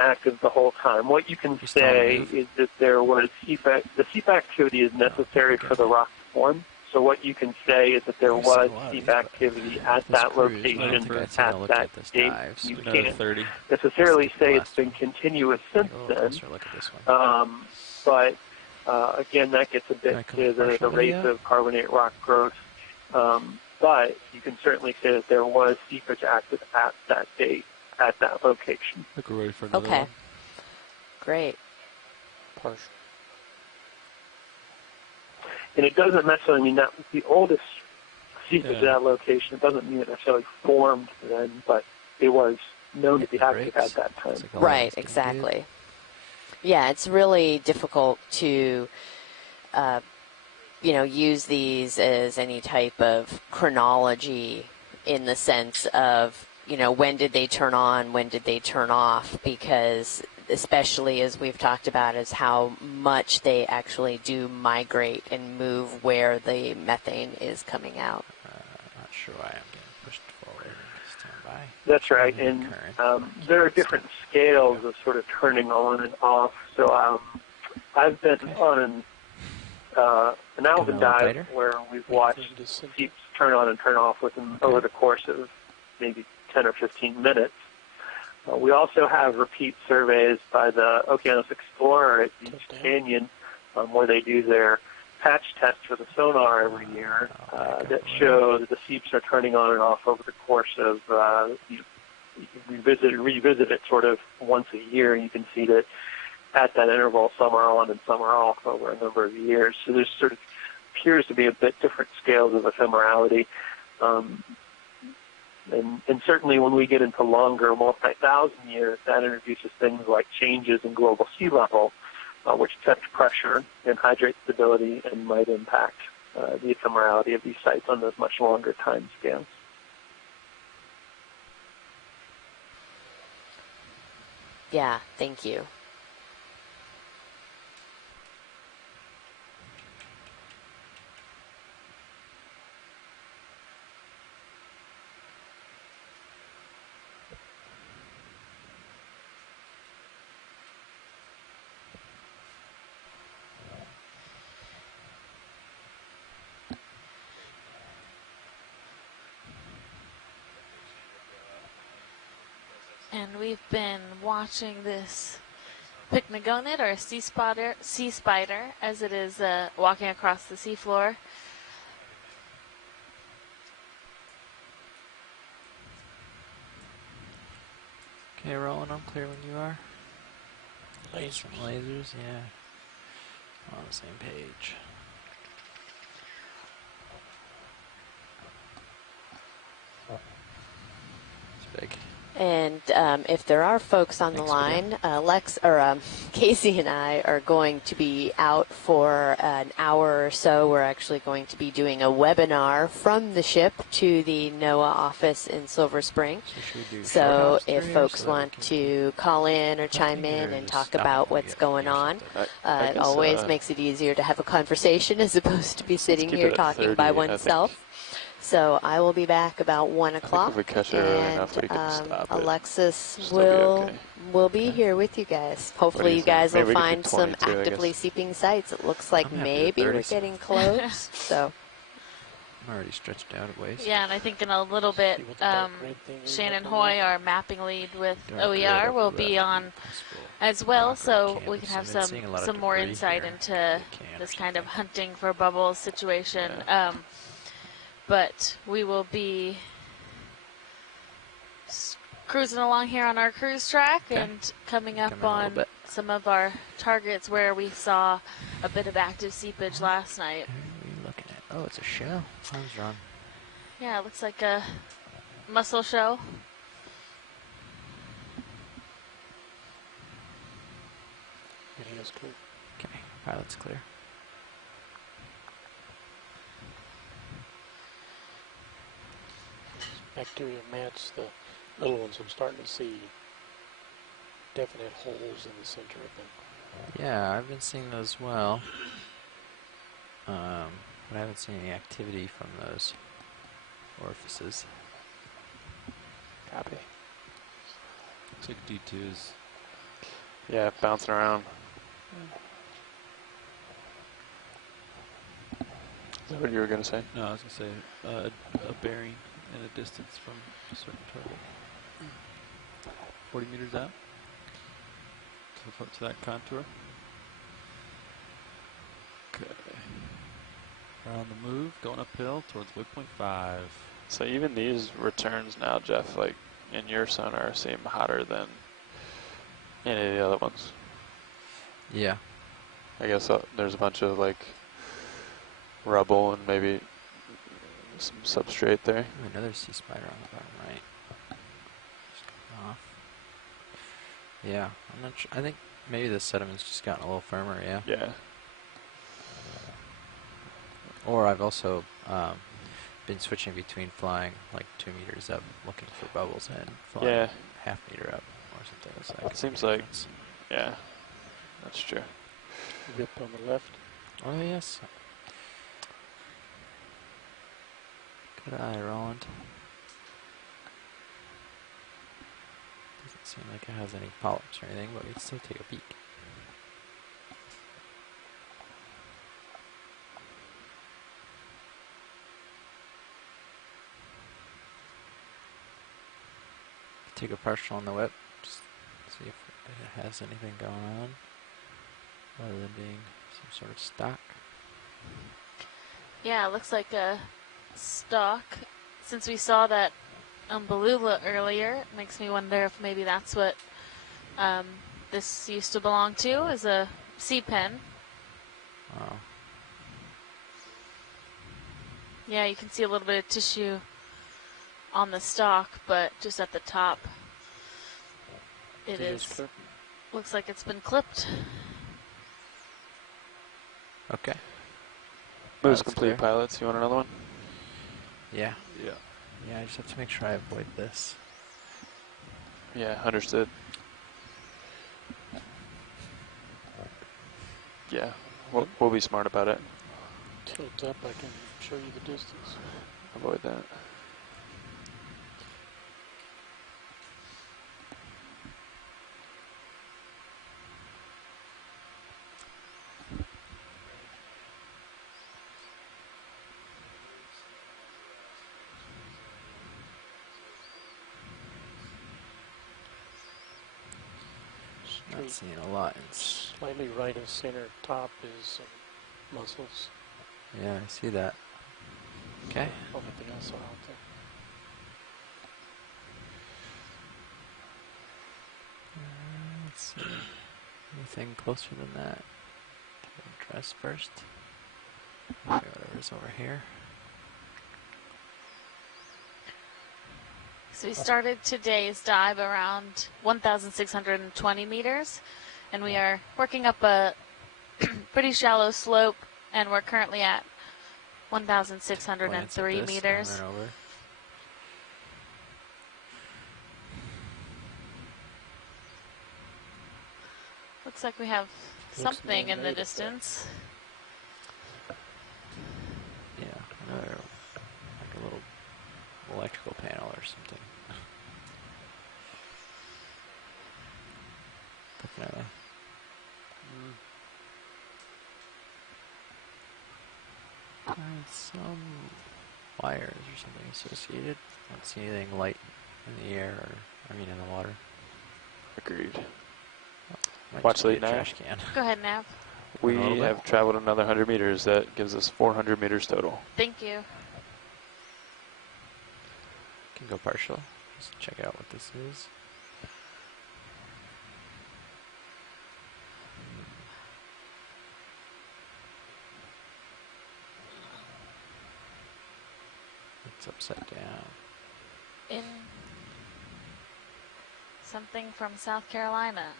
active the whole time. What you can say is that there was the seep activity is necessary for the rock to form. So what you can say is that there was seep activity at that location at that date. You can't necessarily say it's been continuous since then. But again, that gets a bit to the rates of carbonate rock growth. But you can certainly say that there was seepage active at that date, at that location. Okay. Great. Partial. And it doesn't necessarily mean that was the oldest seepage at that location. It doesn't mean it necessarily formed then, but it was known to be active at that time. Right, exactly. Yeah, it's really difficult to, use these as any type of chronology in the sense of, when did they turn on, when did they turn off, because especially as we've talked about is how much they actually do migrate and move where the methane is coming out. Not sure why I'm getting pushed forward. Stand by. That's right, and there are different scales of sort of turning on and off. So I've been on an Alvin dive where we've watched seeps turn on and turn off over the course of maybe 10 or 15 minutes. We also have repeat surveys by the Okeanos Explorer at Norfolk Canyon where they do their patch test for the sonar every year that show that the seeps are turning on and off over the course of, you revisit it sort of once a year, and you can see that at that interval some are on and some are off over a number of years. So there's sort of appears to be a bit different scales of ephemerality. And certainly when we get into longer, multi-thousand years, that introduces things like changes in global sea level, which affect pressure and hydrate stability and might impact the ephemerality of these sites on those much longer time scales. Yeah, thank you. And we've been watching this pycnogonid, or sea spider, as it is walking across the seafloor. Okay, Roland, I'm clear when you are. Lasers, yeah. On the same page. It's big. And if there are folks on the line, Casey and I are going to be out for an hour or so. We're actually going to be doing a webinar from the ship to the NOAA office in Silver Spring. So if folks want to call in or chime in and talk about what's going on, it always makes it easier to have a conversation as opposed to be sitting here talking by oneself. So I will be back about 1 o'clock, and Alexis will be here with you guys. Hopefully you guys will find some actively seeping sites. It looks like maybe we're getting close. So I'm already stretched out a ways. Yeah, and I think in a little bit, Shannon Hoy, our mapping lead with OER, will be on as well, so we can have some more insight into this kind of hunting for bubbles situation. But we will be cruising along here on our cruise track and coming up on some of our targets where we saw a bit of active seepage last night. What are you looking at? Oh, it's a shell. Armstrong. Yeah, it looks like a mussel shell. It is clear. Okay, pilot's clear. Bacteria mats, the little ones, I'm starting to see definite holes in the center of them. Yeah, I've been seeing those as well. But I haven't seen any activity from those orifices. Copy. Looks like D2 is Yeah, bouncing around. Is that what you were going to say? No, I was going to say a bearing and a distance from a certain target. 40 meters out to that contour. Okay. We're on the move, going uphill towards waypoint 5. So even these returns now, Jeff, like in your sonar, seem hotter than any of the other ones. Yeah. I guess there's a bunch of like rubble and maybe some substrate there. Ooh, another sea spider on the bottom right. Just coming off. Yeah, I'm not sure. I think maybe the sediment's just gotten a little firmer, yeah. Yeah. Or I've also been switching between flying like 2 meters up looking for bubbles and flying half meter up or something. So it seems like, yeah, that's true. Rip on the left. Oh, yes. Good eye, Roland. Doesn't seem like it has any polyps or anything, but we can still take a peek. Take a partial on the whip, just see if it has anything going on, other than being some sort of stock. Yeah, it looks like a stock. Since we saw that Beluga earlier, it makes me wonder if maybe that's what this used to belong to, is a sea pen. Oh. Yeah, you can see a little bit of tissue on the stalk, but just at the top, it is. Looks like it's been clipped. Okay. Moves complete, pilots. You want another one? Yeah. Yeah. Yeah, I just have to make sure I avoid this. Yeah, understood. Yeah, we'll be smart about it. Tilt up, I can show you the distance. Avoid that. Not seeing a lot. Slightly right of center top is mussels. Yeah, I see that. Okay. Everything else out there. Let's see. Anything closer than that to address first? Okay, whatever's over here. So we started today's dive around 1,620 meters, and we are working up a pretty shallow slope, and we're currently at 1,603 meters. Looks like we have something in the distance. Yeah, another, like a little electrical panel or something. Definitely. Some wires or something associated. I don't see anything light in the air or, I mean, in the water. Agreed. Oh, watch lead now. Trash can. Go ahead, Nav. We have traveled another 100 meters. That gives us 400 meters total. Thank you. Can go partial. Just check out what this is. It's upside down. In something from South Carolina.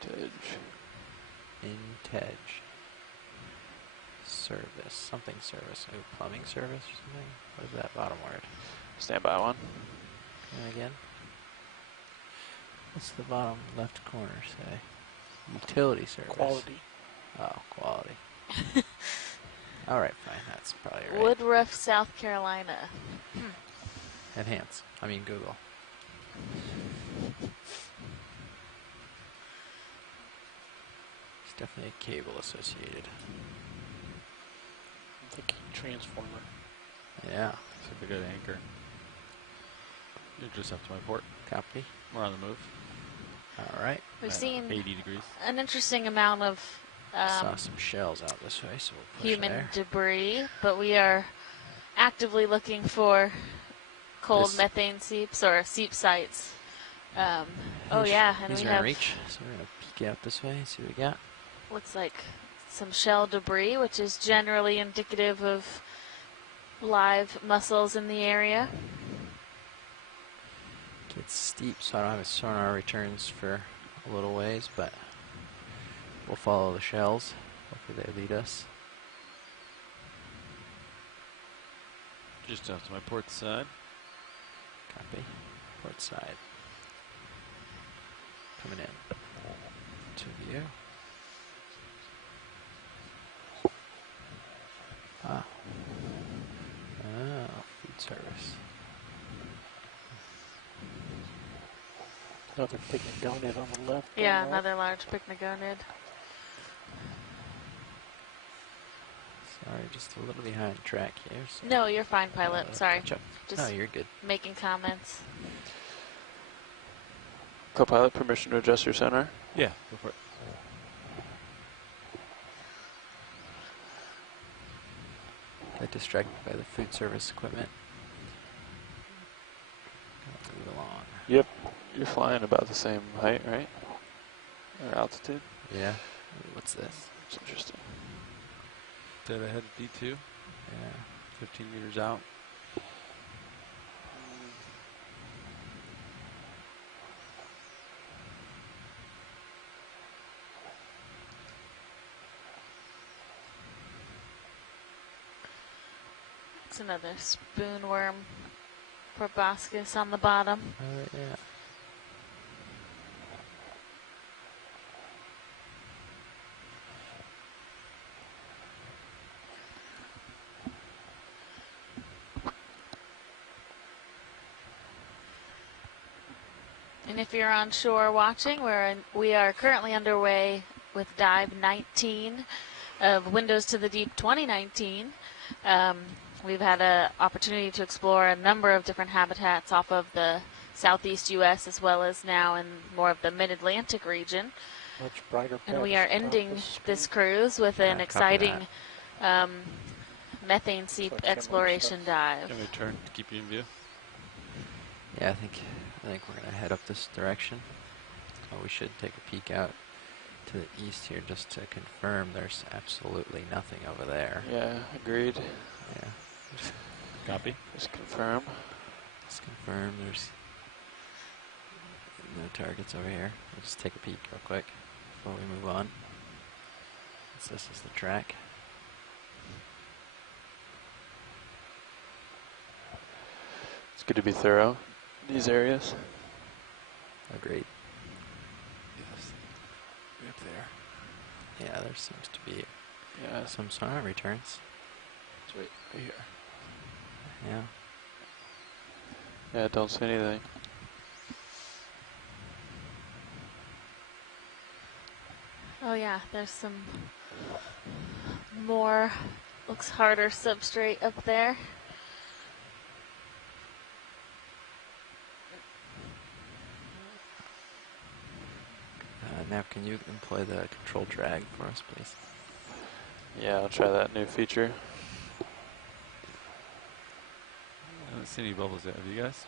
Tej. In Tej. Service. Something service. Oh, plumbing service or something? What is that bottom word? Stand by one. And again? What's the bottom left corner say? Utility service. Quality. Oh, quality. Alright, fine. That's probably right. Woodruff, South Carolina. Enhance. I mean Google. definitely a cable associated. I'm thinking transformer. Yeah. See if we got an anchor. You're just up to my port. Copy. We're on the move. All right. We've seen 80 degrees. An interesting amount of saw some shells out this way, so we'll push human there. debris, but we are actively looking for cold methane seeps or seep sites. Oh yeah, and these we are in have reach, so we're gonna peek out this way and see what we got. looks like some shell debris, which is generally indicative of live mussels in the area. It's steep, so I don't have a sonar returns for a little ways, but we'll follow the shells. Hopefully they lead us. Just off to my port side. Copy. Port side. Coming in. To view. Ah. Oh, food service. Another pygnogonid on the left. Yeah, another large pygnogonid. Sorry, just a little behind track here. So No, you're fine, pilot. Sorry. No, you're good. Making comments. Co-pilot, permission to adjust your sonar? Yeah, go for it. Got distracted by the food service equipment. Move along. Yep. You're flying about the same height, right? Or altitude? Yeah. Ooh, what's this? It's interesting. Dead ahead of D2. Yeah. 15 meters out. It's another spoonworm proboscis on the bottom. Yeah. And if you're on shore watching, we are currently underway with dive 19 of Windows to the Deep 2019. We've had an opportunity to explore a number of different habitats off of the southeast U.S. as well as now in more of the mid-Atlantic region. Much brighter. And we are ending this cruise with an exciting methane seep exploration dive. Can we turn to keep you in view? Yeah, I think we're gonna head up this direction. Oh, we should take a peek out to the east here just to confirm there's absolutely nothing over there. Yeah, agreed. Yeah. Copy. Just confirm. Just confirm there's no targets over here. We'll just take a peek real quick before we move on. So this is the track. It's good to be thorough in these areas. Agreed. Yes. Way up there. Yeah, there seems to be some sonar returns. It's right here. Yeah. Yeah, don't see anything. Oh yeah, there's some more, looks harder substrate up there. Now can you employ the control drag for us, please? Yeah, I'll try that new feature. I don't see any bubbles yet. Have you guys?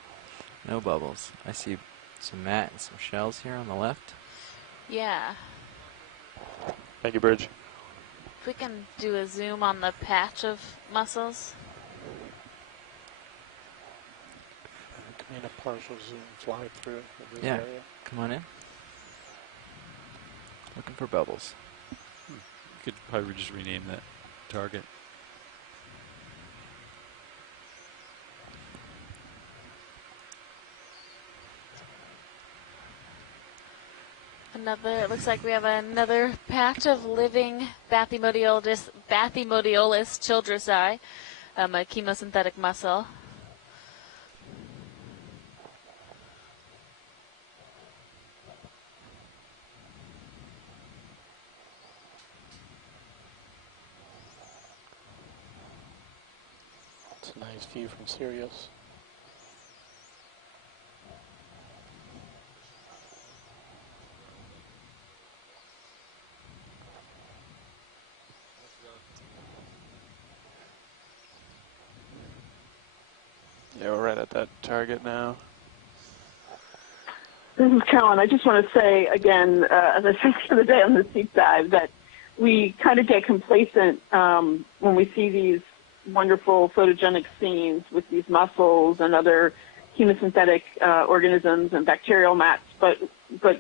No bubbles. I see some mat and some shells here on the left. Yeah. Thank you, Bridge. If we can do a zoom on the patch of mussels. Come in a partial zoom, fly through this Yeah. area. Come on in. Looking for bubbles. You could probably just rename that target. It looks like we have another patch of living Bathymodiolus childresi, a chemosynthetic mussel. Nice view from Sirius. Yeah, we're right at that target now. This is Carolyn. I just want to say again, as I said the other day on the seep dive, that we kind of get complacent when we see these wonderful photogenic scenes with these mussels and other chemosynthetic organisms and bacterial mats. But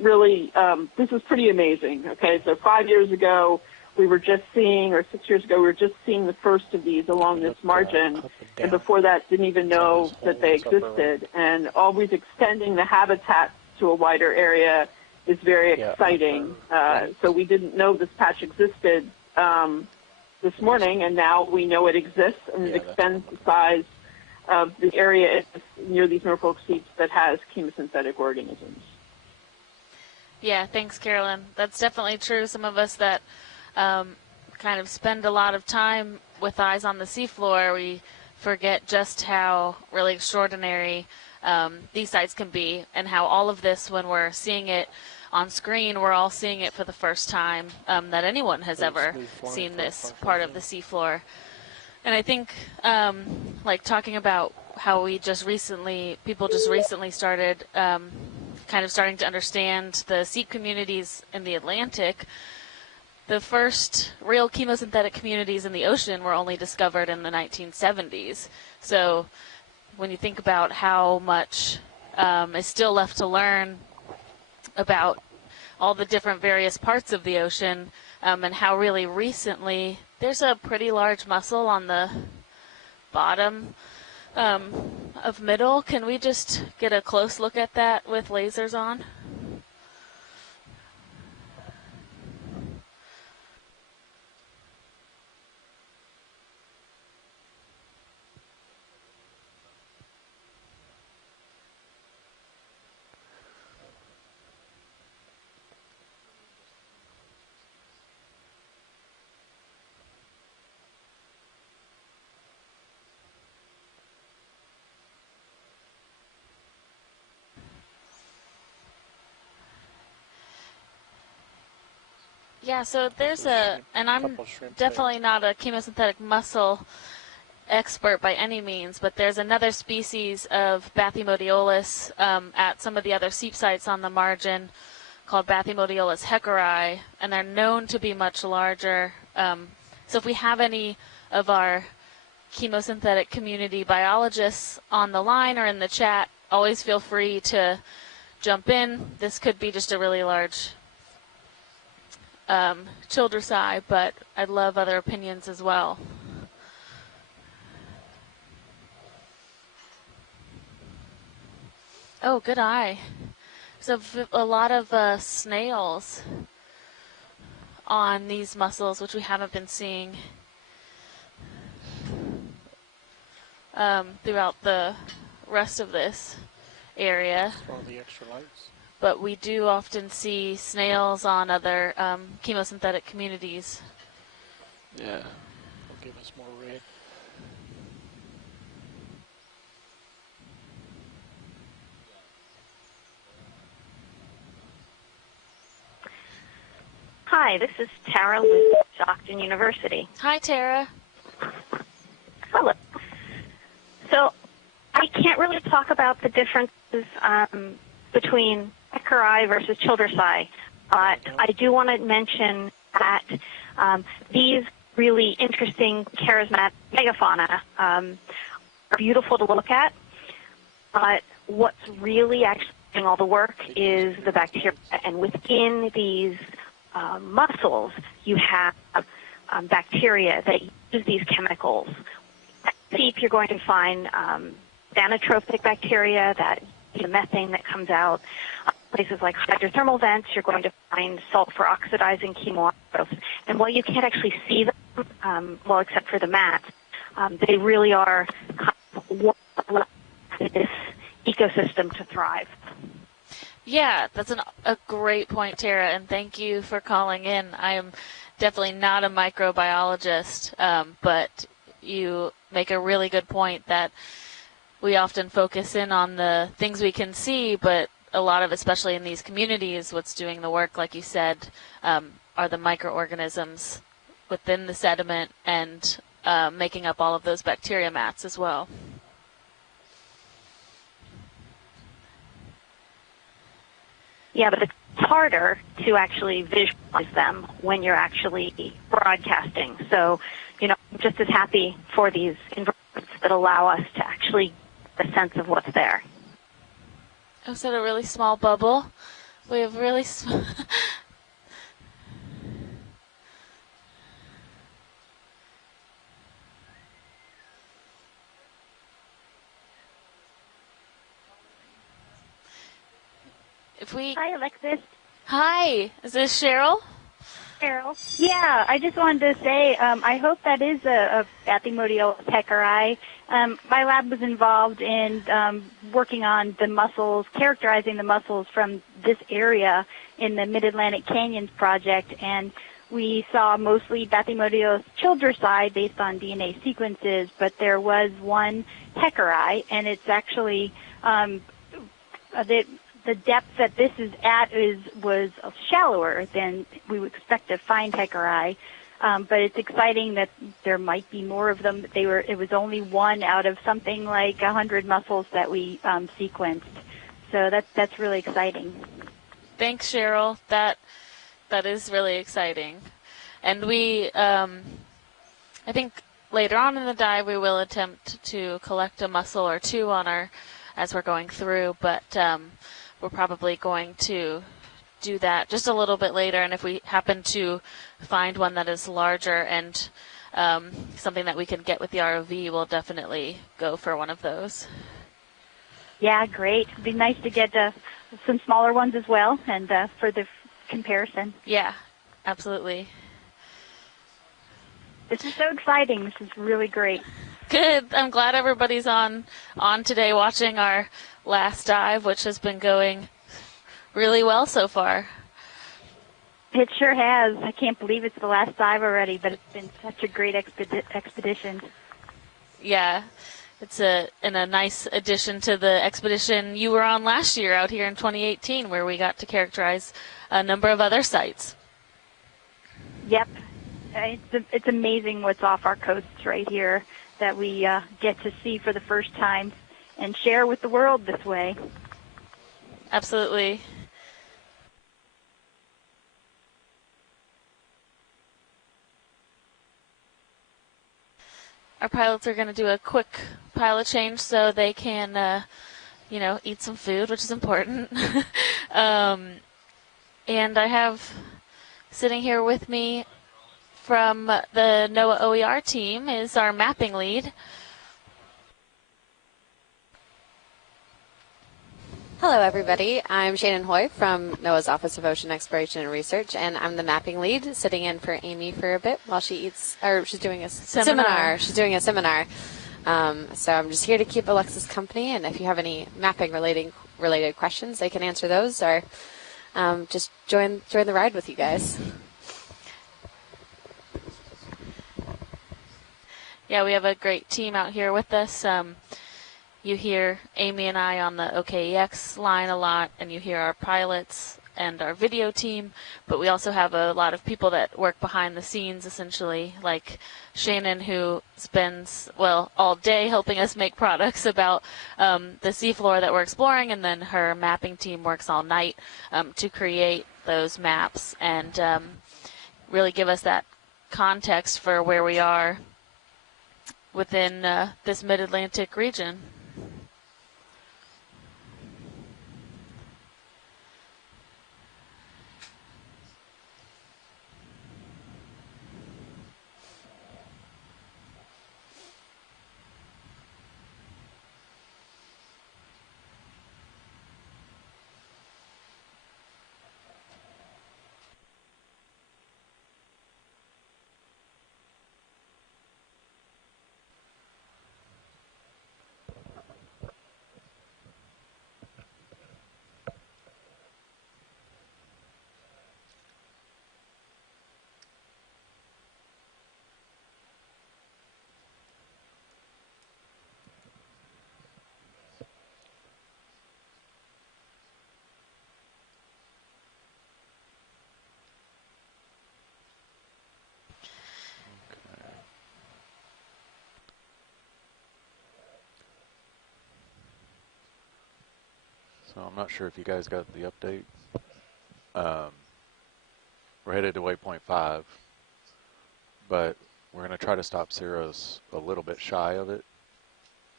really, this is pretty amazing. Okay, so 5 years ago, we were just seeing, or 6 years ago, we were just seeing the first of these along this margin, and before that, didn't even know that they existed. And always extending the habitat to a wider area is very exciting. So we didn't know this patch existed this morning, and now we know it exists, and it extends the size of the area near these Norfolk seeps that has chemosynthetic organisms. Yeah, thanks, Carolyn. That's definitely true. Some of us that kind of spend a lot of time with eyes on the seafloor, we forget just how really extraordinary these sites can be, and how all of this, when we're seeing it on screen, we're all seeing it for the first time that anyone has ever seen this part of the seafloor. And I think, like talking about how people just recently started kind of starting to understand the seep communities in the Atlantic. The first real chemosynthetic communities in the ocean were only discovered in the 1970s. So when you think about how much is still left to learn about all the different various parts of the ocean, and how really recently there's a pretty large mussel on the bottom of middle. Can we just get a close look at that with lasers on? Yeah, so there's and I'm definitely not a chemosynthetic mussel expert by any means, but there's another species of Bathymodiolus at some of the other seep sites on the margin called Bathymodiolus heckeri, and they're known to be much larger. So if we have any of our chemosynthetic community biologists on the line or in the chat, always feel free to jump in. This could be just a really large Childresi, but I'd love other opinions as well. Oh, good eye. There's a lot of snails on these mussels, which we haven't been seeing throughout the rest of this area. All the extra lights. But we do often see snails on other chemosynthetic communities. Yeah, will give us more red. Hi, this is Tara with Stockton University. Hi, Tara. Hello. So I can't really talk about the differences between heckeri versus Childresi, but I do want to mention that these really interesting charismatic megafauna are beautiful to look at, but what's really actually doing all the work is the bacteria, and within these mussels, you have bacteria that use these chemicals. At seep, you're going to find anatrophic bacteria that the methane that comes out. Places like hydrothermal vents, you're going to find sulfur oxidizing chemoautotrophs. And while you can't actually see them, well, except for the mats, they really are kind of what allows this ecosystem to thrive. Yeah, that's a great point, Tara, and thank you for calling in. I am definitely not a microbiologist, but you make a really good point that we often focus in on the things we can see, but a lot of, especially in these communities, what's doing the work, like you said, are the microorganisms within the sediment and making up all of those bacteria mats as well. Yeah, but it's harder to actually visualize them when you're actually broadcasting. So, I'm just as happy for these environments that allow us to actually get a sense of what's there. Oh, is that a really small bubble? We have really small... Hi, Alexis. Hi, is this Cheryl? Cheryl. Yeah, I just wanted to say I hope that is a Bathymodiolus peckeri. My lab was involved in working on the mussels, characterizing the mussels from this area in the Mid-Atlantic Canyons project, and we saw mostly Bathymodiolus childresi based on DNA sequences, but there was one peckeri, and it's actually the depth that this is at was shallower than we would expect to find peckeri, but it's exciting that there might be more of them. It was only one out of something like 100 mussels that we sequenced, so that's really exciting. Thanks, Cheryl. That is really exciting, and we I think later on in the dive we will attempt to collect a mussel or two as we're going through, but we're probably going to do that just a little bit later, and if we happen to find one that is larger and something that we can get with the ROV, we'll definitely go for one of those. Yeah, great. It'd be nice to get some smaller ones as well, and for the comparison. Yeah, absolutely. This is so exciting. This is really great. Good. I'm glad everybody's on today watching our last dive, which has been going really well so far. It sure has. I can't believe it's the last dive already, but it's been such a great expedition. Yeah, it's a nice addition to the expedition you were on last year out here in 2018, where we got to characterize a number of other sites. Yep. It's amazing what's off our coasts right here that we get to see for the first time and share with the world this way. Absolutely. Our pilots are going to do a quick pilot change so they can, eat some food, which is important. And I have sitting here with me from the NOAA OER team is our mapping lead. Hello, everybody. I'm Shannon Hoy from NOAA's Office of Ocean Exploration and Research, and I'm the mapping lead, sitting in for Amy for a bit while she's doing a seminar. She's doing a seminar. So I'm just here to keep Alexis company, and if you have any mapping related questions, I can answer those, or just join the ride with you guys. Yeah, we have a great team out here with us. You hear Amy and I on the OKEX line a lot, and you hear our pilots and our video team, but we also have a lot of people that work behind the scenes, essentially, like Shannon, who spends, all day helping us make products about the seafloor that we're exploring, and then her mapping team works all night to create those maps and really give us that context for where we are within this mid-Atlantic region. So I'm not sure if you guys got the update. We're headed to waypoint 5, but we're going to try to stop Cirrus a little bit shy of it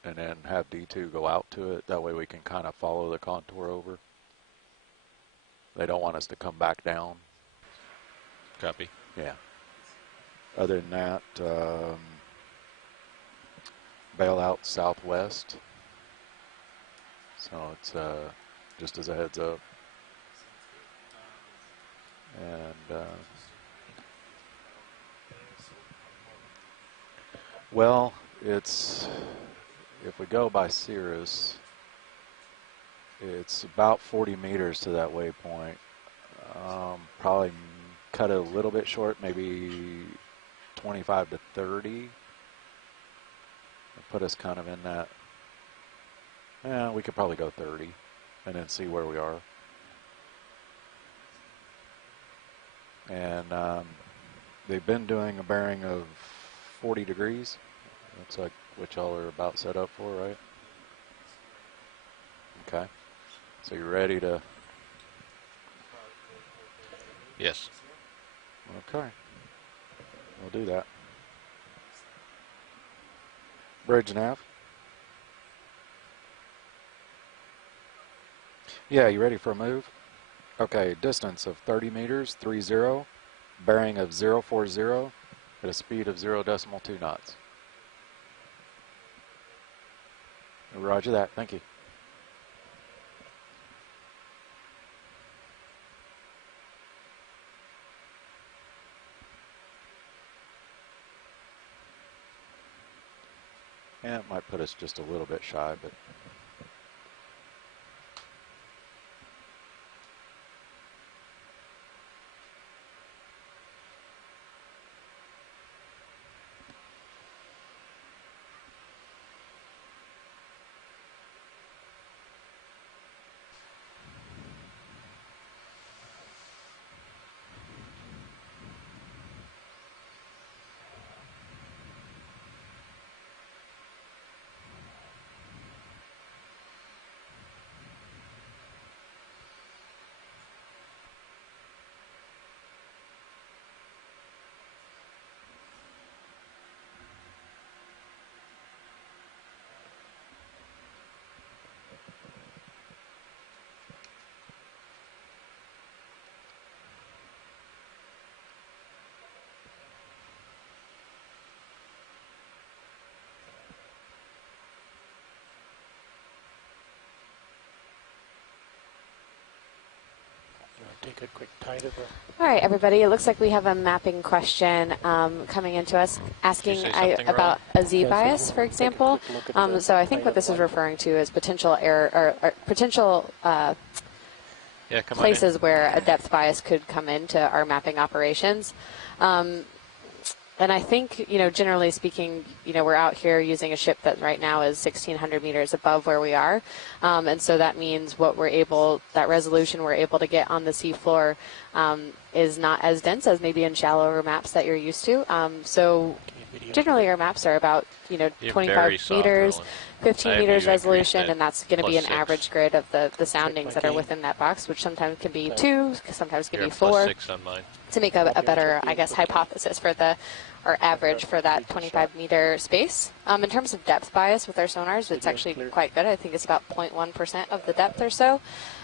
and then have D2 go out to it. That way we can kind of follow the contour over. They don't want us to come back down. Copy. Yeah. Other than that, bail out southwest. So it's just as a heads up. And well, it's, if we go by Cirrus, it's about 40 meters to that waypoint. Probably cut it a little bit short, maybe 25 to 30. It'll put us kind of in that. Yeah, we could probably go 30 and then see where we are. And they've been doing a bearing of 40 degrees. Looks like what y'all are about set up for, right? Okay. So you're ready to? Yes. Okay. We'll do that. Bridge nav. Yeah, you ready for a move? Okay, distance of 30 meters, 30, bearing of 040 at a speed of 0.2 knots. Roger that, thank you. Yeah, it might put us just a little bit shy, but take a quick tide of the... All right, everybody. It looks like we have a mapping question coming into us, asking about a Z bias, for example. So I think what this is referring to is potential error or potential places where a depth bias could come into our mapping operations. And I think, generally speaking, we're out here using a ship that right now is 1,600 meters above where we are. And so that means that resolution we're able to get on the seafloor is not as dense as maybe in shallower maps that you're used to. So generally our maps are about, 25 meters, 15 meters resolution, and that's going to be an average grid of the soundings that are within that box, which sometimes can be 2, sometimes can be 4, to make a better, I guess, hypothesis for or average for that 25-meter space. In terms of depth bias with our sonars, it's actually quite good. I think it's about 0.1% of the depth or so.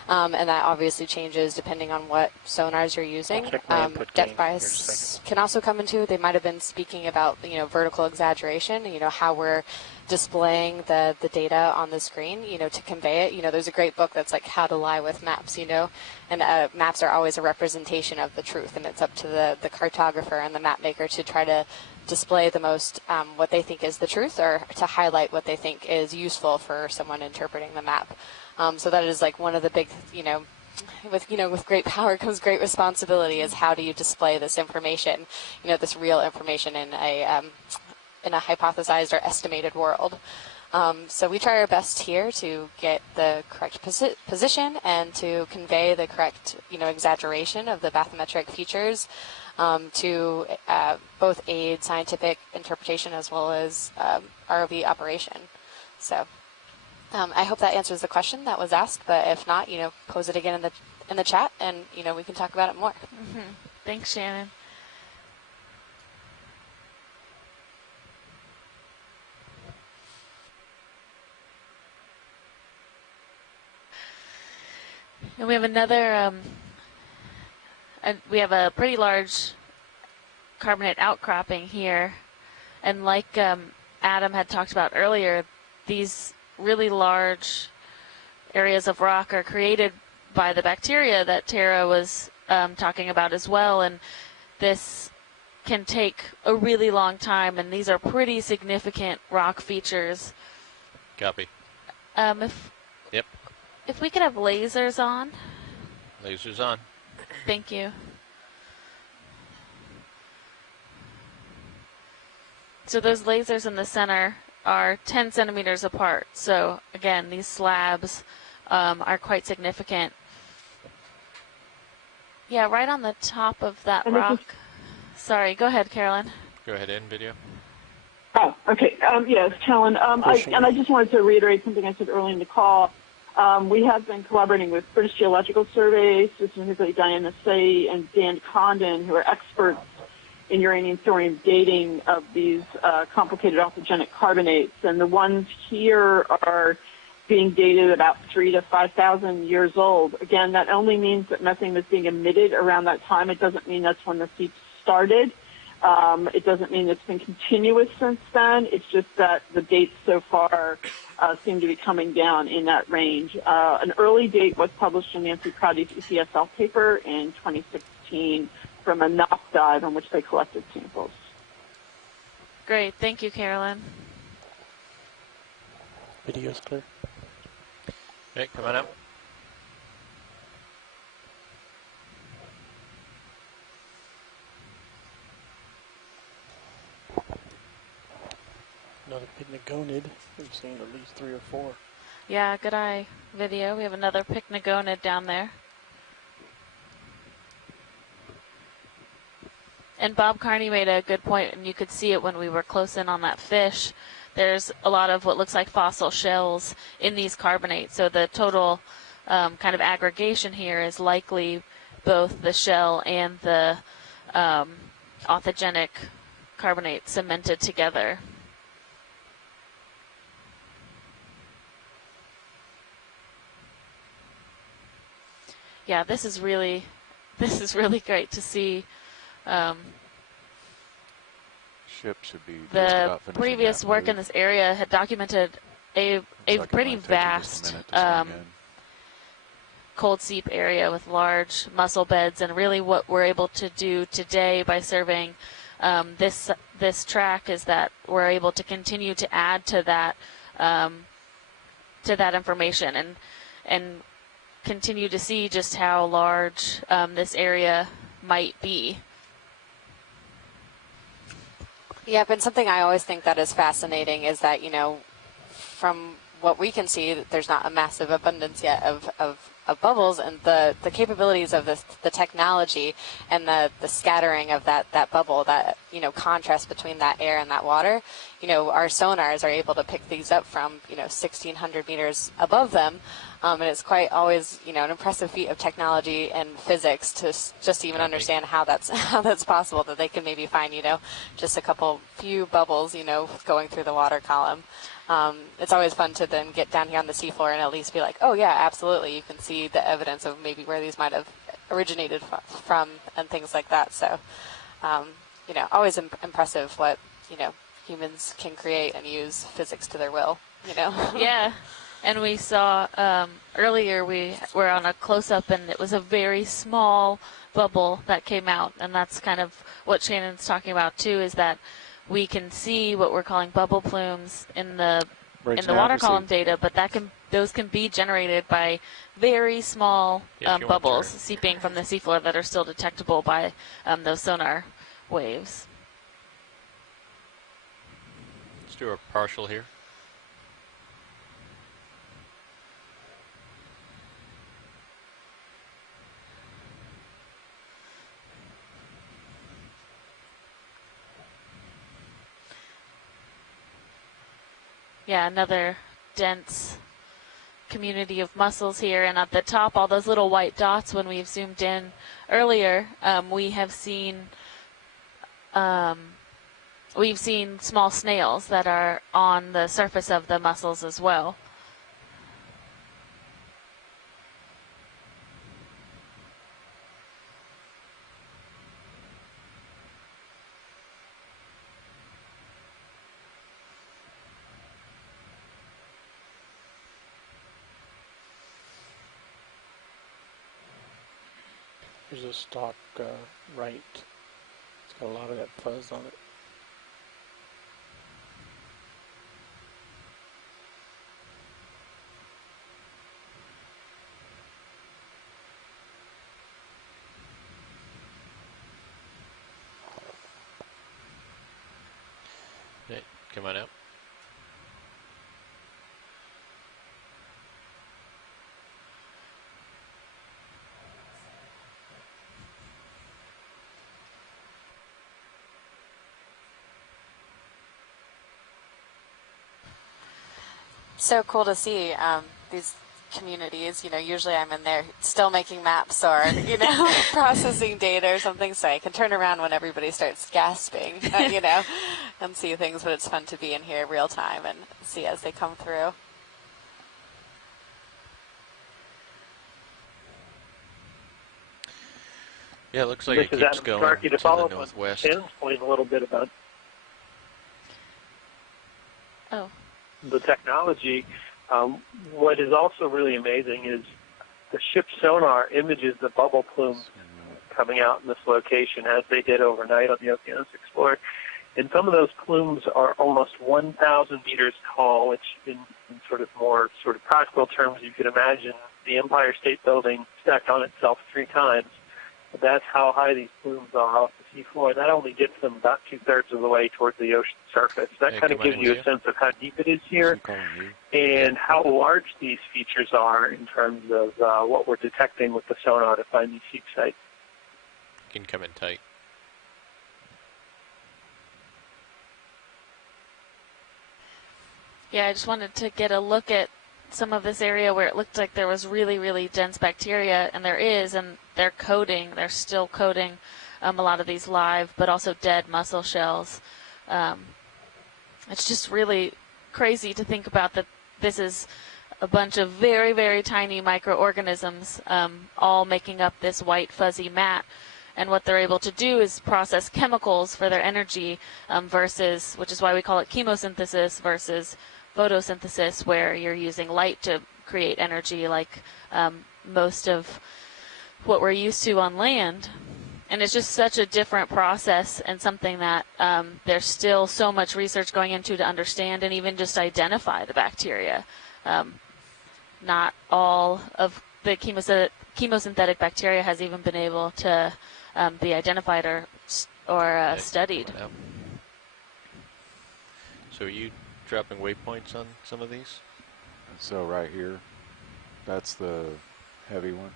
And that obviously changes depending on what sonars you're using. Depth bias can also come into, they might have been speaking about, vertical exaggeration, how we're displaying the data on the screen, to convey it. There's a great book that's like How to Lie with Maps, and maps are always a representation of the truth, and it's up to the cartographer and the map maker to try to display the most what they think is the truth, or to highlight what they think is useful for someone interpreting the map. So that is like one of the big, with great power comes great responsibility, is how do you display this information, this real information in a hypothesized or estimated world. So we try our best here to get the correct position and to convey the correct, exaggeration of the bathymetric features to both aid scientific interpretation as well as ROV operation. So I hope that answers the question that was asked, but if not, pose it again in the chat, and we can talk about it more. Mm-hmm. Thanks, Shannon. And we have another. We have a pretty large carbonate outcropping here, and like Adam had talked about earlier, these really large areas of rock are created by the bacteria that Tara was talking about as well, and this can take a really long time, and these are pretty significant rock features. Copy. If we could have lasers on. Lasers on. Thank you. So those lasers in the center are 10 centimeters apart. So again, these slabs are quite significant. Yeah, right on the top of that rock. Sorry, go ahead, Carolyn. Go ahead, end video. Oh, okay. Yes, Carolyn. I just wanted to reiterate something I said earlier in the call. We have been collaborating with British Geological Survey, specifically Diana Say and Dan Condon, who are experts in uranium thorium dating of these complicated orthogenic carbonates. And the ones here are being dated about 3,000 to 5,000 years old. Again, that only means that methane was being emitted around that time. It doesn't mean that's when the seep started. It doesn't mean it's been continuous since then. It's just that the dates so far seem to be coming down in that range. An early date was published in Nancy Prouty's ECSL paper in 2016 from a NOC dive on which they collected samples. Great. Thank you, Carolyn. Video's clear. Okay, come on up. Another pycnogonid. We've seen at least 3 or 4. Yeah, good eye video. We have another pycnogonid down there. And Bob Carney made a good point, and you could see it when we were close in on that fish. There's a lot of what looks like fossil shells in these carbonates, so the total kind of aggregation here is likely both the shell and the orthogenic carbonate cemented together. Yeah, this is really great to see. Ship should be the previous work in this area had documented a pretty vast cold seep area with large mussel beds, and really what we're able to do today by surveying this track is that we're able to continue to add to that information and continue to see just how large this area might be. Yep, and something I always think that is fascinating is that, from what we can see, there's not a massive abundance yet of bubbles, and the capabilities of the technology and the scattering of that bubble, that contrast between that air and that water, our sonars are able to pick these up from 1,600 meters above them, and it's quite always an impressive feat of technology and physics to just even understand how that's possible, that they can maybe find just a few bubbles going through the water column. It's always fun to then get down here on the seafloor and at least be like, oh yeah, absolutely, you can see the evidence of maybe where these might have originated from and things like that. So, always impressive what, humans can create and use physics to their will, Yeah, and we saw earlier we were on a close-up, and it was a very small bubble that came out, and that's kind of what Shannon's talking about too, is that we can see what we're calling bubble plumes in the water column data, but those can be generated by very small bubbles seeping from the seafloor that are still detectable by those sonar waves. Let's do a partial here. Yeah, another dense community of mussels here, and at the top, all those little white dots, when we've zoomed in earlier, we've seen small snails that are on the surface of the mussels as well. There's a stalk right. It's got a lot of that fuzz on it. Hey, come on out. So cool to see these communities. You know, usually I'm in there still making maps or, you know, processing data or something, so I can turn around when everybody starts gasping, you know, and see things, but it's fun to be in here real time and see as they come through. Yeah, it looks like it keeps going to the northwest. Shannon's point a little bit about the technology. What is also really amazing is the ship's sonar images the bubble plumes coming out in this location as they did overnight on the Okeanos Explorer. And some of those plumes are almost 1,000 meters tall, which in sort of more sort of practical terms, you could imagine the Empire State Building stacked on itself 3 times. But that's how high these plumes are off the seafloor. That only gets them about 2/3 of the way towards the ocean surface. That kind of gives you a sense of how deep it is here and how large these features are in terms of what we're detecting with the sonar to find these seep sites. You can come in tight. Yeah, I just wanted to get a look at some of this area where it looked like there was really, really dense bacteria, and there is, and they're still coating a lot of these live, but also dead mussel shells. It's just really crazy to think about that this is a bunch of very, very tiny microorganisms all making up this white fuzzy mat. And what they're able to do is process chemicals for their energy versus, which is why we call it chemosynthesis versus photosynthesis, where you're using light to create energy like most of what we're used to on land. And it's just such a different process and something that there's still so much research going into to understand and even just identify the bacteria. Not all of the chemosynthetic bacteria has even been able to be identified or studied. So are you dropping waypoints on some of these? So right here, that's the heavy one.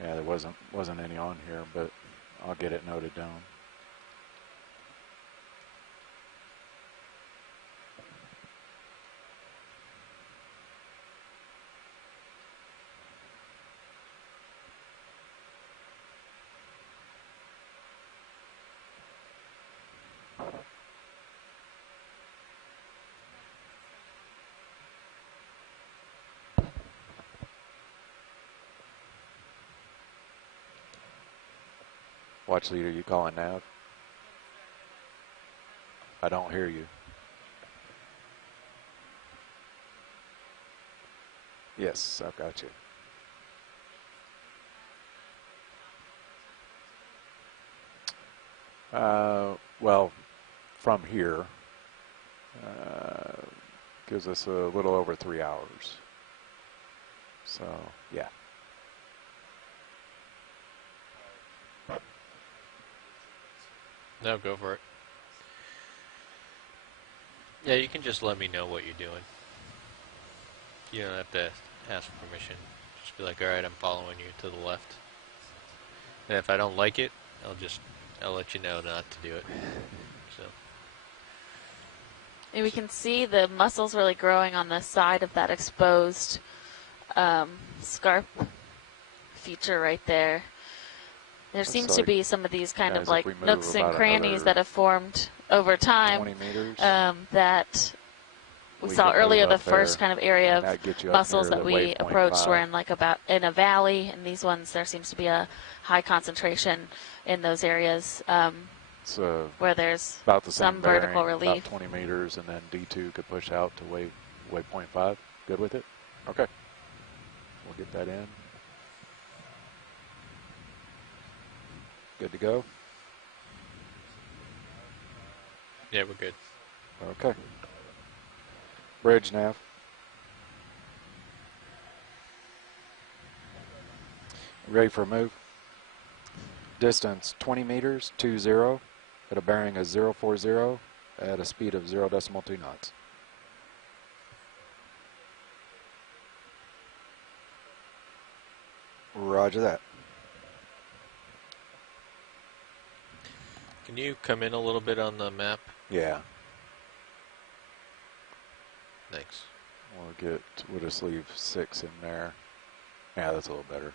Yeah, there wasn't any on here, but I'll get it noted down. Watch leader, you calling nav? I don't hear you. Yes, I've got you. Well, from here, gives us a little over 3 hours. So, yeah. No, go for it. Yeah, you can just let me know what you're doing. You don't have to ask permission. Just be like, all right, I'm following you to the left. And if I don't like it, I'll let you know not to do it. So, And we can see the mussels really growing on the side of that exposed scarp feature right there. There seems to be some of these kind of like nooks and crannies that have formed over time that we saw earlier. The first kind of area of mussels that we approached were in like in a valley, and these ones there seems to be a high concentration in those areas where there's about the some vertical relief. About 20 meters, and then D2 could push out to waypoint 5. Good with it? Okay. We'll get that in. Good to go? Yeah, we're good. Okay. Bridge nav. Ready for a move? Distance 20 meters, 20, at a bearing of 040 at a speed of 0.2 knots. Roger that. Can you come in a little bit on the map? Yeah. Thanks. We'll just leave 6 in there. Yeah, that's a little better.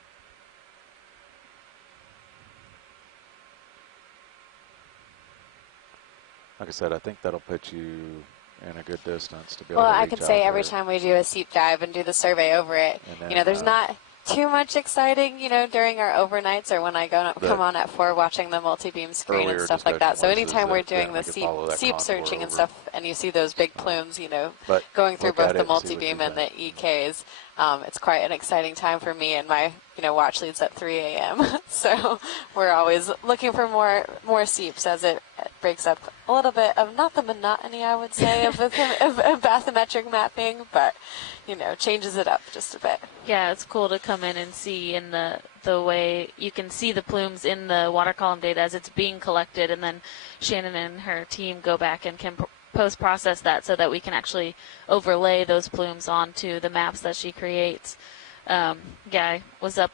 Like I said, I think that'll put you in a good distance to be able to reach out. Well, I can say every time we do a seep dive and do the survey over it, you know, there's not too much exciting, you know, during our overnights or when I come on at 4 watching the multi-beam screen and stuff like that. So anytime we're doing the seep searching and stuff and you see those big plumes, you know, going through both the multi-beam and the EKs, it's quite an exciting time for me and my, you know, watch leads at 3 a.m. So we're always looking for more seeps as it breaks up a little bit of, not the monotony, I would say, of bathymetric mapping, but, you know, changes it up just a bit. Yeah, it's cool to come in and see in the way you can see the plumes in the water column data as it's being collected, and then Shannon and her team go back and can post-process that so that we can actually overlay those plumes onto the maps that she creates. Yeah, I was up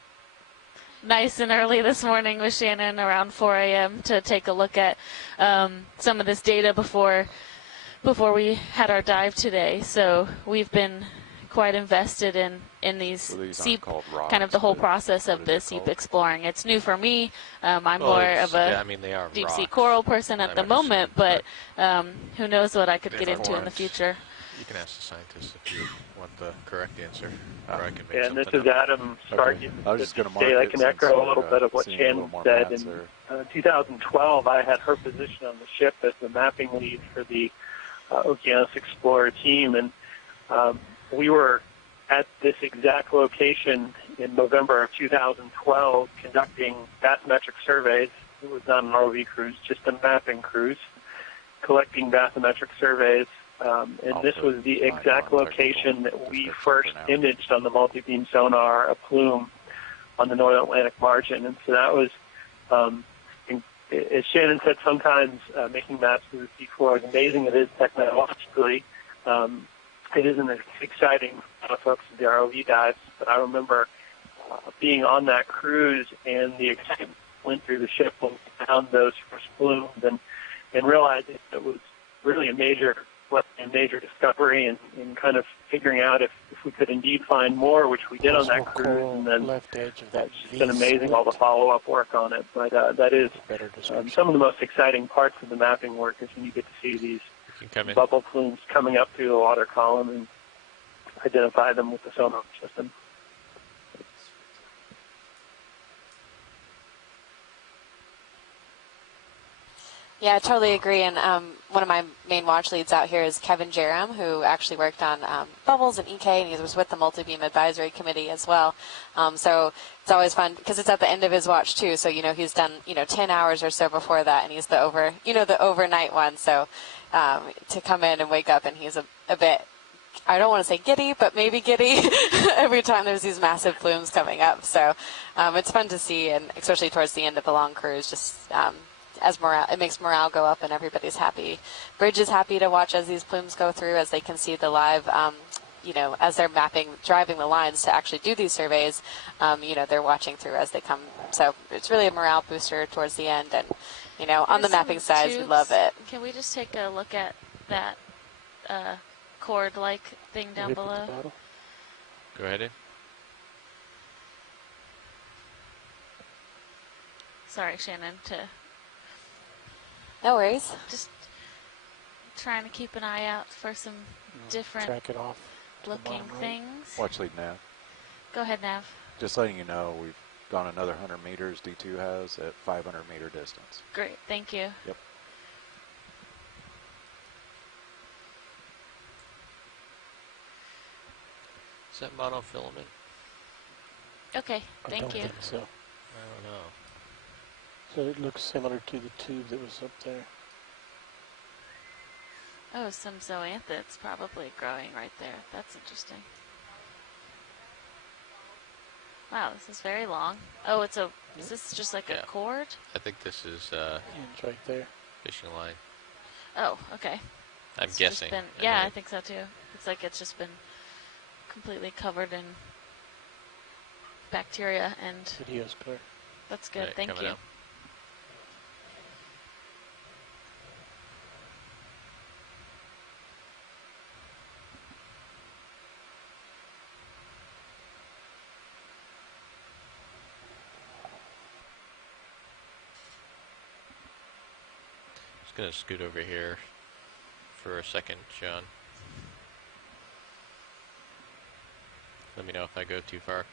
nice and early this morning with Shannon around 4 a.m. to take a look at some of this data before we had our dive today. So we've been quite invested in these seep, kind of the whole process of the seep exploring. It's new for me. I'm more of a deep sea coral person at the moment, but who knows what I could get into in the future. You can ask the scientists if you want the correct answer, or I can make and this something is Adam Starkey. I was just going to mark it. I can echo a little bit of what Shannon said. In 2012, I had her position on the ship as the mapping lead for the Okeanos Explorer team, and we were at this exact location in November of 2012 conducting bathymetric surveys. It was not an ROV cruise, just a mapping cruise, collecting bathymetric surveys. And this was the exact location that we first imaged on the multi-beam sonar, a plume on the North Atlantic margin. And so that was, as Shannon said, sometimes making maps of the seafloor, as amazing as it is technologically, it isn't as exciting for folks at the ROV dives. But I remember being on that cruise and the excitement went through the ship when we found those first plumes and realizing it was really a major discovery and kind of figuring out if we could indeed find more, which we did on that cruise, and then it's been amazing, all the follow-up work on it. But that is some of the most exciting parts of the mapping work is when you get to see these bubble plumes coming up through the water column and identify them with the sonar system. Yeah, I totally agree. And one of my main watch leads out here is Kevin Jerem, who actually worked on bubbles and EK, and he was with the Multi-Beam Advisory Committee as well. So it's always fun because it's at the end of his watch too. So, you know, he's done, 10 hours or so before that, and he's the overnight one. So to come in and wake up, and he's a bit, I don't want to say giddy, but maybe giddy every time there's these massive plumes coming up. So it's fun to see, and especially towards the end of a long cruise, just as morale, it makes morale go up and everybody's happy. Bridge is happy to watch as these plumes go through, as they can see the live, as they're driving the lines to actually do these surveys, they're watching through as they come. So it's really a morale booster towards the end. And, on the mapping side, we love it. Can we just take a look at that cord-like thing down below. Go ahead. Sorry, Shannon, No worries. just trying to keep an eye out for some different track it off looking things. Watch lead nav. Go ahead, Nav. Just letting you know, we've gone another 100 meters, D2 has, at 500 meter distance. Great, thank you. Yep. Is that monofilament? Okay, thank you. I don't think so. I don't know. So it looks similar to the tube that was up there. Oh, some zoanthids probably growing right there. That's interesting. Wow, this is very long. Oh, is this just like a cord? I think this is It's right there. fishing line. Oh, okay. I'm It's guessing. just been, I think so too. Looks like it's just been completely covered in bacteria and Video's clear. that's good. Thank you. Out. Just gonna scoot over here for a second, John. Let me know if I go too far.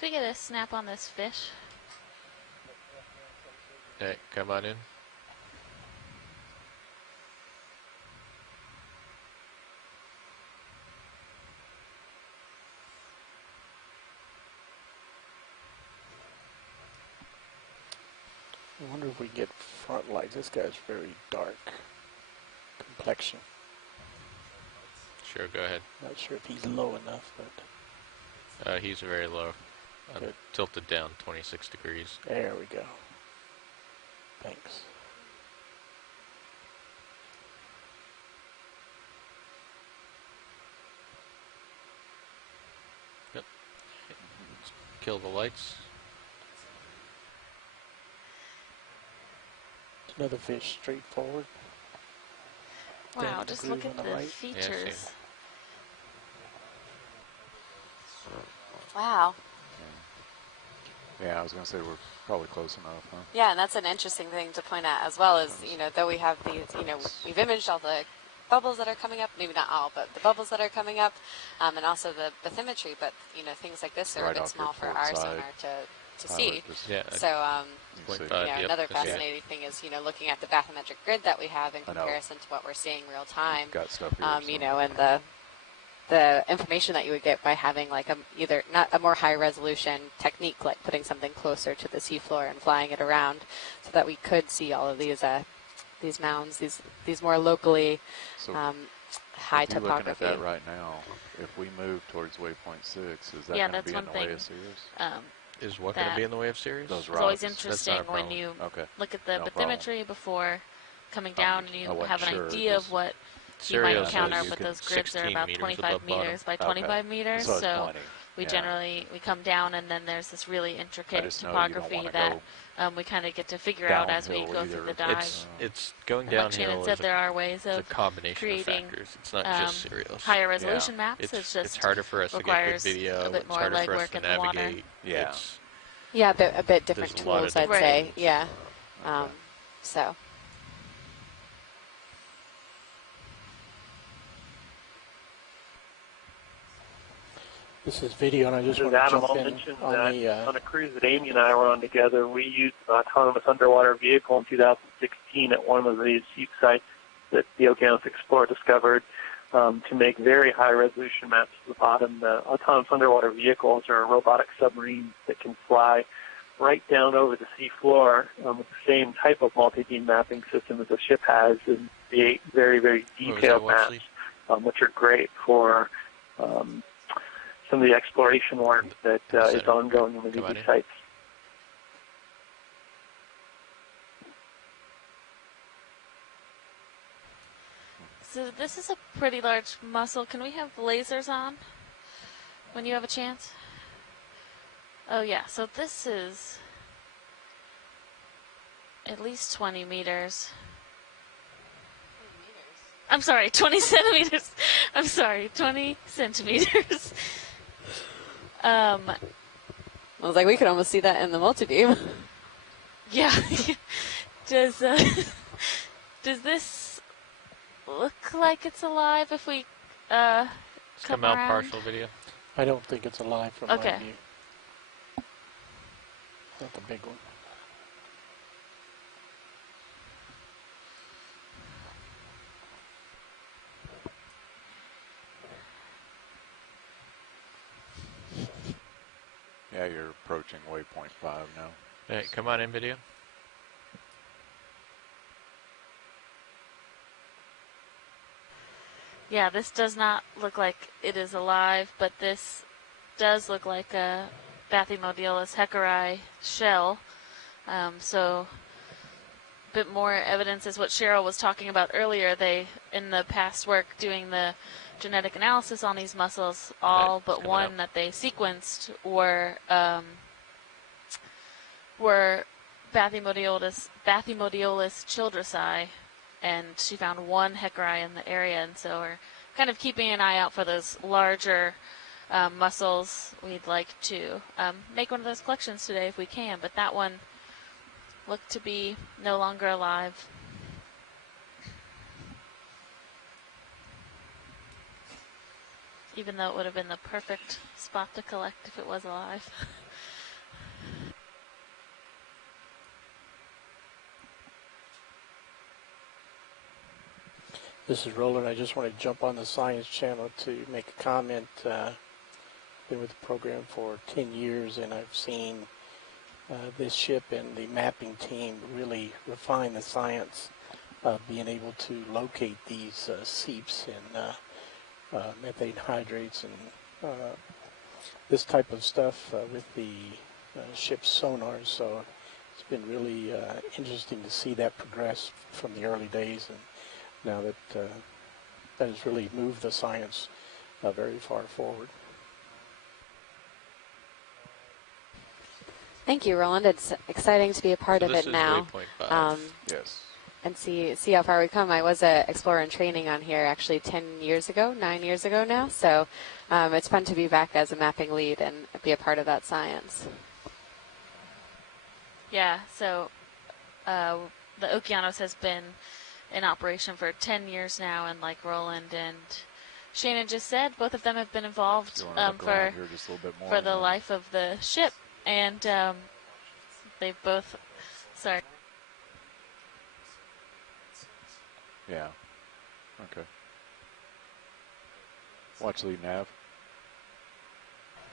Could we get a snap on this fish? Hey, come on in. I wonder if we get front lights. This guy's very dark complexion. Sure, go ahead. Not sure if he's low enough, but He's very low. I'm good. tilted down 26 degrees. There we go. Thanks. Yep. Let's kill the lights. Another fish straight forward. Wow, Then just the look groove at on the the right. features. Wow. Yeah, I was going to say we're probably close enough, huh? Yeah, and that's an interesting thing to point out as well is, though we have these, we've imaged all the bubbles that are coming up, maybe not all, but the bubbles that are coming up, and also the bathymetry, but, things like this are Right a bit off your small for port our side. sonar to see. Yeah. So, Yep, another I see it. fascinating thing is, looking at the bathymetric grid that we have in I know. comparison to what we're seeing real time. Got stuff here. And the information that you would get by having like either not a more high resolution technique, like putting something closer to the seafloor and flying it around, so that we could see all of these mounds, these more locally high if you're topography. looking at that right now, if we move towards waypoint 6, is that going to be in the way of Sirius? Is what going to be in the way of Sirius? Those It's always rods. interesting when you look at the No bathymetry before coming down and you have an sure, idea of what you might Sirius encounter, is but those grids are 16 about meters 25 above bottom. meters by 25 meters, So it's so plenty. we Yeah. generally, we come down and then there's this really I intricate just know you don't topography wanna that go we kind of get to figure out as we downhill go through either. the dive. It's going And like downhill. Shannon said, there are ways It's a of combination creating of factors. It's not just Sirius. higher resolution maps. It's just harder for us to get good requires video. a bit It's more harder for us legwork to in the water. navigate. Yeah. Yeah, a bit different There's a lot of tools, I'd different say. things. Yeah. Okay. So. This is video, and I just want to jump in on a cruise that Amy and I were on together. We used an autonomous underwater vehicle in 2016 at one of these seep sites that the Okeanos Explorer discovered to make very high-resolution maps of the bottom. The autonomous underwater vehicles are robotic submarines that can fly right down over the sea floor with the same type of multi-beam mapping system as a ship has, and create very, very detailed maps, which are great for some of the exploration work that is ongoing in the these sites. So this is a pretty large mussel. Can we have lasers on when you have a chance? Oh yeah, so this is at least 20 meters. I'm sorry, 20 centimeters. I'm sorry, 20 centimeters. I was like, we could almost see that in the multi-beam. Yeah. Does this look like it's alive if we come out around? partial video. I don't think it's alive from my view. Not the big one. Yeah, you're approaching waypoint 5 now. Hey, come on in video. Yeah, this does not look like it is alive, but this does look like a Bathymodiolus heckeri shell. So a bit more evidence is what Cheryl was talking about earlier. They, in the past work doing the genetic analysis on these mussels, all but one that they sequenced were Bathymodiolus childresi, and she found one heckeri in the area, and so we're kind of keeping an eye out for those larger mussels. We'd like to make one of those collections today if we can, but that one looked to be no longer alive. Even though it would have been the perfect spot to collect if it was alive. This is Roland. I just want to jump on the Science Channel to make a comment. Been with the program for 10 years, and I've seen this ship and the mapping team really refine the science of being able to locate these seeps and methane hydrates and this type of stuff with the ship's sonars. So it's been really interesting to see that progress from the early days, and now that that has really moved the science very far forward. Thank you, Roland. It's exciting to be a part of it now. Yes. And see how far we come. I was an explorer in training on here actually 9 years ago now. So it's fun to be back as a mapping lead and be a part of that science. Yeah, so the Okeanos has been in operation for 10 years now, and like Roland and Shannon just said, both of them have been involved for the life of the ship, and they've both, sorry. Yeah. Okay. Watch lead nav.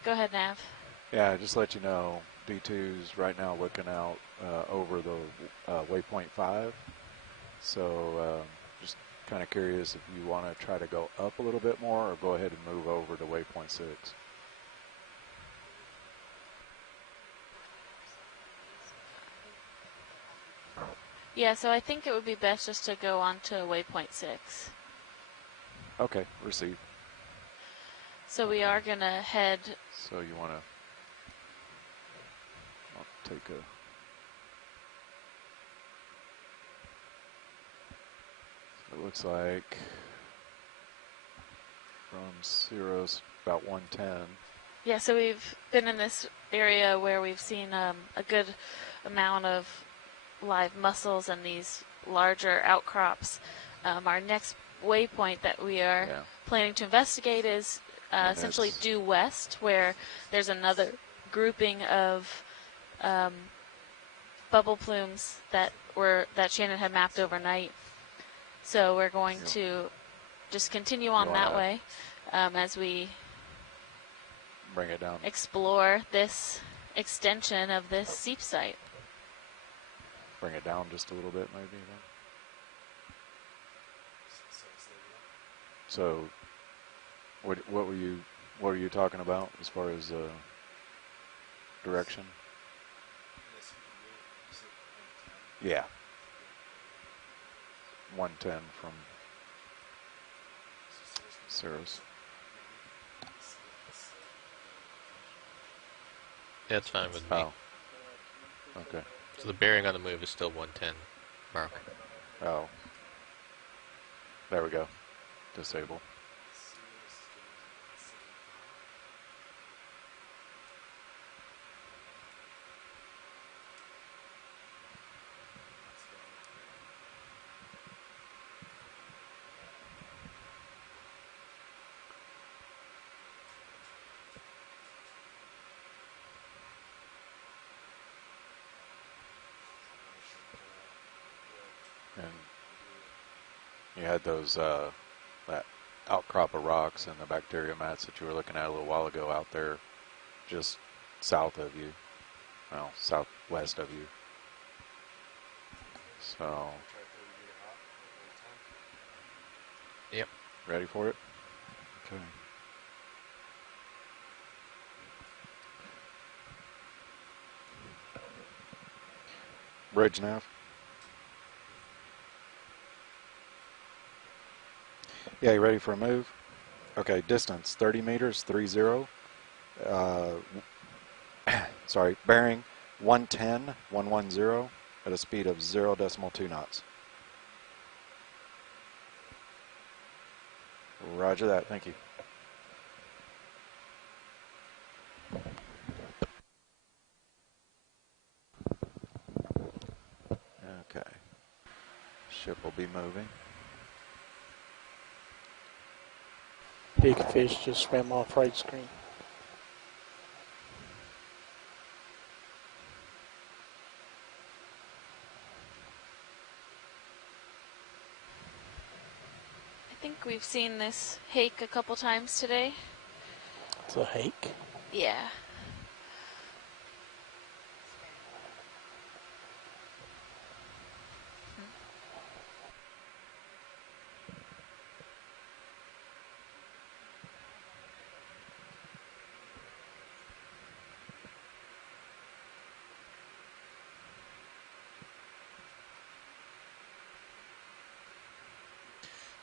Go ahead, Nav. Yeah, just let you know, D2's right now looking out over the waypoint 5. So just kind of curious if you want to try to go up a little bit more or go ahead and move over to waypoint 6. Yeah, so I think it would be best just to go on to waypoint 6. Okay, receive. So we are going to head... So you want to... I'll take a... It looks like from Ceros about 110. Yeah, so we've been in this area where we've seen a good amount of live mussels and these larger outcrops. Our next waypoint that we are planning to investigate is essentially due west, where there's another grouping of bubble plumes that Shannon had mapped overnight. So we're going to just continue on that way as we bring it down, explore this extension of this seep site. Bring it down just a little bit, maybe. Then. So, what were you talking about as far as direction? Yeah. 110 from Ceres. That's fine with me. Oh. Okay. So the bearing on the move is still 110, Mark. Oh. There we go. Disable. And you had those that outcrop of rocks and the bacteria mats that you were looking at a little while ago out there, just south of you, well, southwest of you. So, yep, ready for it? Okay. Bridge nav. Yeah, you ready for a move? Okay, distance 30 meters, 30. Sorry, bearing 110, 110 at a speed of 0.2 knots. Roger that, thank you. Okay, ship will be moving. Big fish just swam off right screen. I think we've seen this hake a couple times today. It's a hake? Yeah.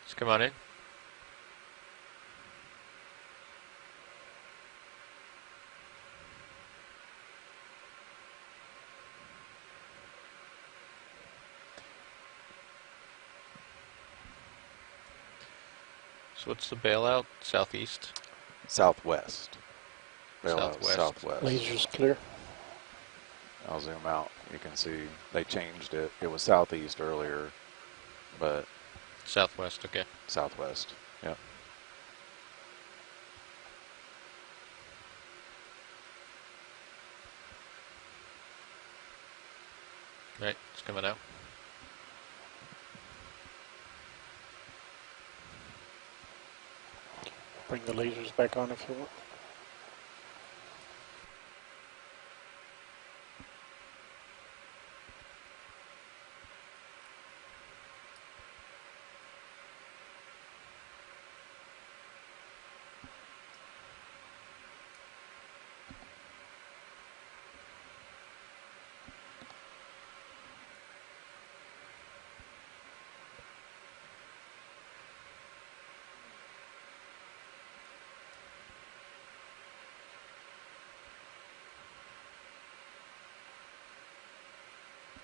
Just come on in. So what's the bailout? Southeast? Southwest. Bailout Southwest. southwest. Laser's clear. I'll zoom out. You can see they changed it. It was southeast earlier, but southwest, okay. Southwest, yep. Right, it's coming out. Bring the lasers back on if you want.